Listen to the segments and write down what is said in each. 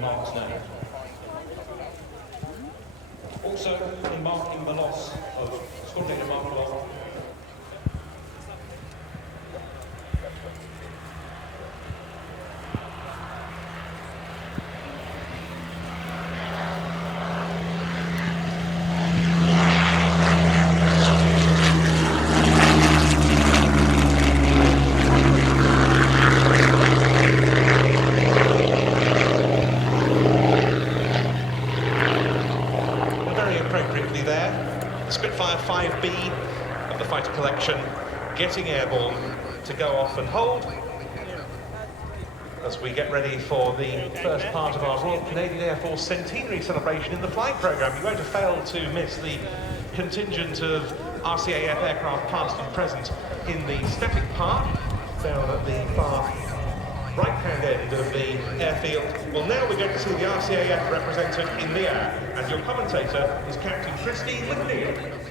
Mark's name. Also marking the loss of Squadron Leader Mark Long. Appropriately there, the Spitfire 5B of the fighter collection getting airborne to go off and hold as we get ready for the first part of our Royal Canadian Air Force centenary celebration in the flight programme. You won't have failed to miss the contingent of RCAF aircraft past and present in the static park down at the far right-hand end of the airfield. Well, now we're going to see the RCAF represented in the air, and your commentator is Captain Christine McNeil.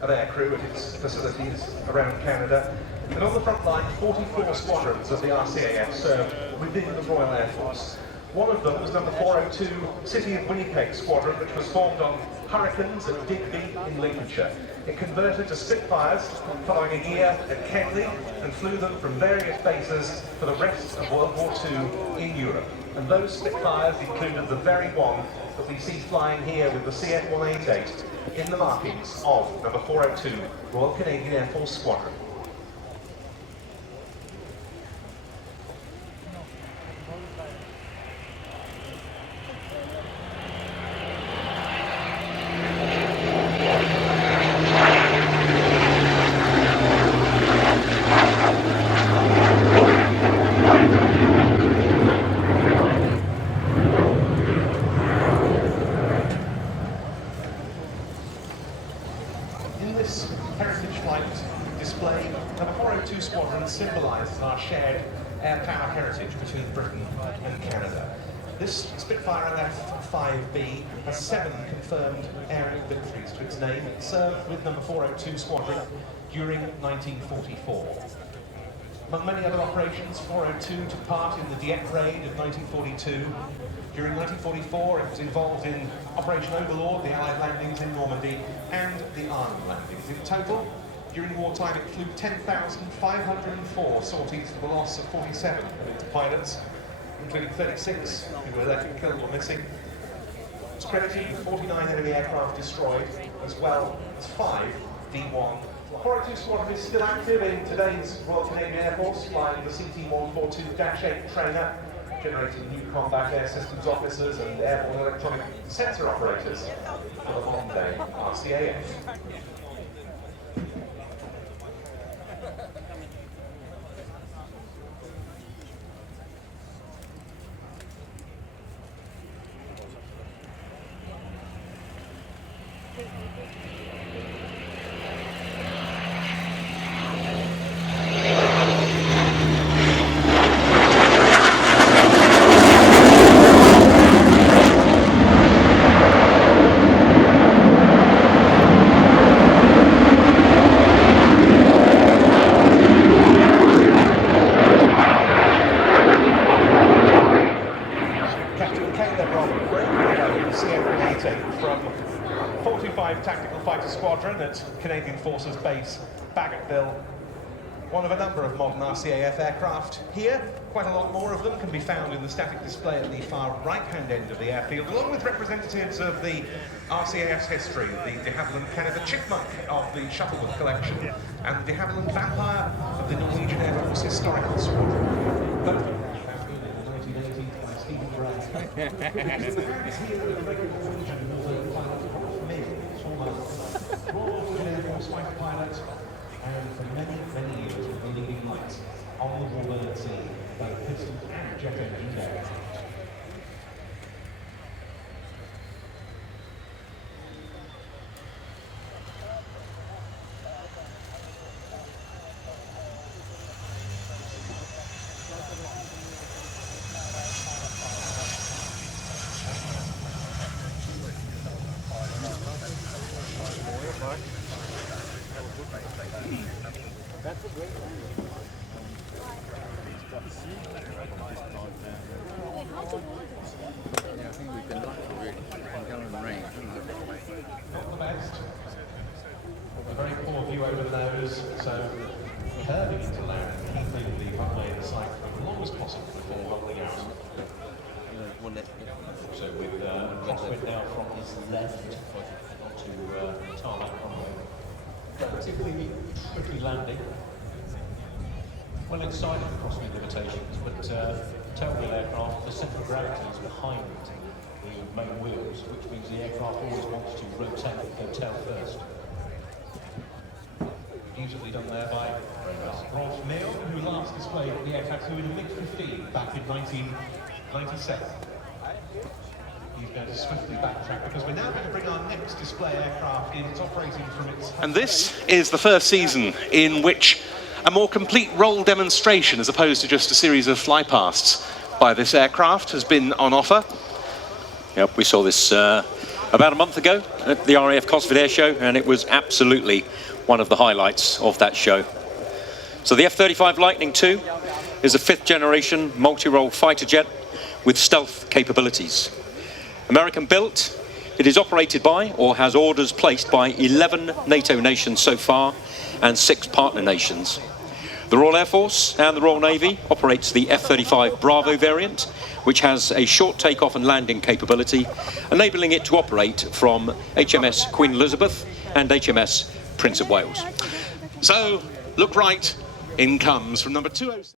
Of aircrew at its facilities around Canada, and on the front line 44 squadrons of the RCAF served within the Royal Air Force. One of them was number 402 City of Winnipeg Squadron, which was formed on Hurricanes at Digby in Lincolnshire. It converted to Spitfires following a year at Kenley and flew them from various bases for the rest of World War II in Europe. And those Spitfires included the very one that we see flying here with the CF-188 in the markings of number 402 Royal Canadian Air Force Squadron. Heritage flight display, number 402 Squadron symbolises our shared air power heritage between Britain and Canada. This Spitfire LF-5B has 7 confirmed aerial victories to its name. It served with number 402 Squadron during 1944. Among many other operations, 402 took part in the Dieppe raid of 1942. During 1944, it was involved in Operation Overlord, the Allied landings in Normandy, and the Arnhem landings. In total, during wartime, it flew 10,504 sorties for the loss of 47 of its pilots, including 36 who were left killed or missing. It's credited with 49 enemy aircraft destroyed, as well as 5 D-1. The 402 Squadron is still active in today's Royal Canadian Air Force, flying the CT-142-8 trainer, generating new combat air systems officers and airborne electronic sensor operators for the modern-day RCAF. From 45 Tactical Fighter Squadron at Canadian Forces Base Baggetville one of a number of modern RCAF aircraft here. Quite a lot more of them can be found in the static display at the far right-hand end of the airfield, along with representatives of the RCAF's history, the de Havilland Canada Chipmunk of the Shuttleworth collection, and the de Havilland Vampire of the Norwegian Air Force Historical Squadron. Both of them founded in the 1980s by Stephen Gray. Royal Air Force fighter pilot, and for many, many years was the leading light on the Warbird scene, both piston and jet engine aircraft. That's a great one. Yeah, I think we've been lucky really. Going in the rain. Not the best. A very poor view over the nose, so curving into land, keeping the runway in sight for as long as possible before rolling out. So with crosswind now from his left onto tarmac runway. Relatively quickly landing. Well inside of the crosswind limitations, but tailwheel aircraft, the central gravity is behind the main wheels, which means the aircraft always wants to rotate and go tail first. Beautifully done there by Rolf Neal, who last displayed the aircraft in the MiG-15 back in 1997. He's going to swiftly backtrack because we're now going to bring our next display aircraft in. It's operating from its... And this is the first season in which a more complete roll demonstration, as opposed to just a series of flypasts by this aircraft, has been on offer. Yep, we saw this about a month ago at the RAF Cosford Air Show, and it was absolutely one of the highlights of that show. So the F-35 Lightning II is a 5th generation multi-role fighter jet with stealth capabilities. American built, it is operated by or has orders placed by 11 NATO nations so far and 6 partner nations. The Royal Air Force and the Royal Navy operates the F-35 Bravo variant, which has a short takeoff and landing capability, enabling it to operate from HMS Queen Elizabeth and HMS Prince of Wales. So, look right, in comes from number 207.